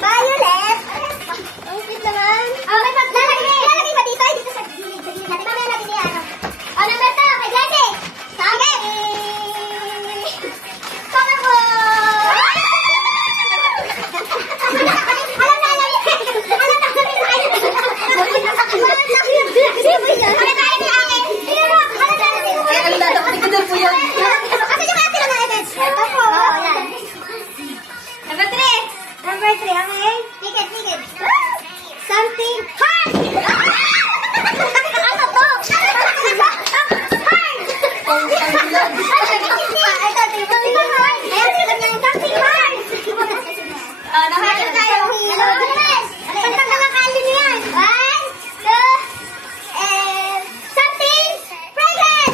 Violet! Ang sweet naman. May lalagay ba dito? Ay, dito sa gilid. Sa gilid natin. Mamaya natin yan. Number 2, kay Jessie. Sa akin. Para ko. Number 3, okay? Ticket. Something hard! Ano to? Hard! Something hard! Nakakita tayo. Pagkakakali niyo yan. 1, 2, and something present!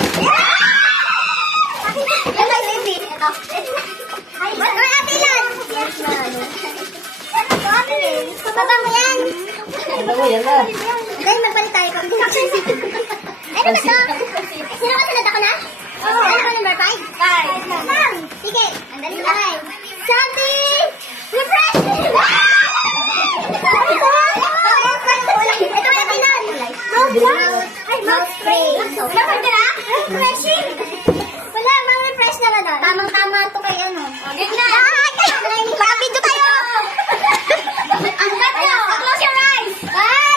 Yan ang baby. Ito. Or ate lang. Babang mo yan. Dahil magpalit tayo kung ano ba to? Sino ba sunod ako na? Oo. Ano ba number 5? 5. Sige. Ang dali lang. Something refreshing! Ito kaya pinan. Mouth spray. Dapat ka na? Refreshing? Wala, mang refresh na doon. Tamang-tama ito kay ano. Gitna. Makapito tayo. Ang ganda. Close your eyes.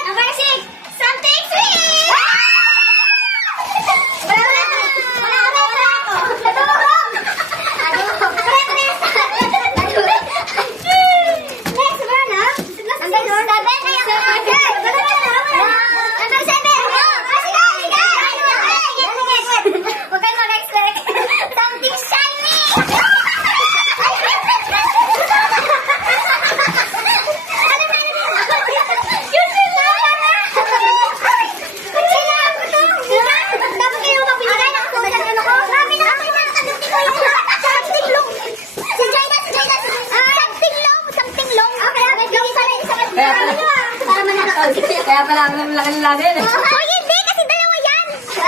Number 6. Something sweet. Wala ako. Nadurog. Next, wala na. Number 7. Number 7. Huwag kayo mag-expect. Something shiny. Kaya pala ang laki-laki eh. Oh, hindi! Kasi dalawa yan! Sige.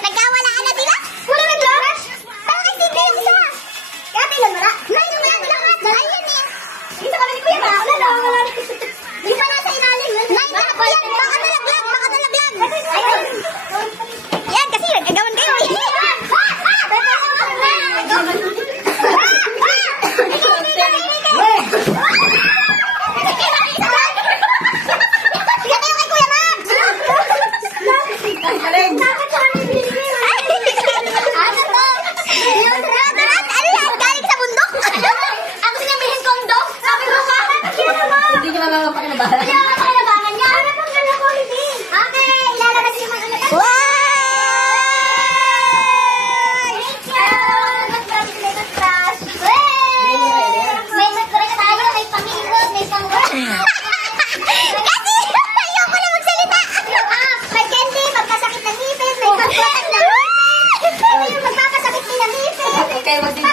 Nagkawalaan na sila? Wala nag-flash? Parang kasi hindi yung isa. Kaya pilan mo na? Ayun eh. Isa kami ni Kuya ba? Wala. Di pa nasa ilalim yun. Baka nalaglag. Ayun. Yan kasi nagagawan kayo. Okay,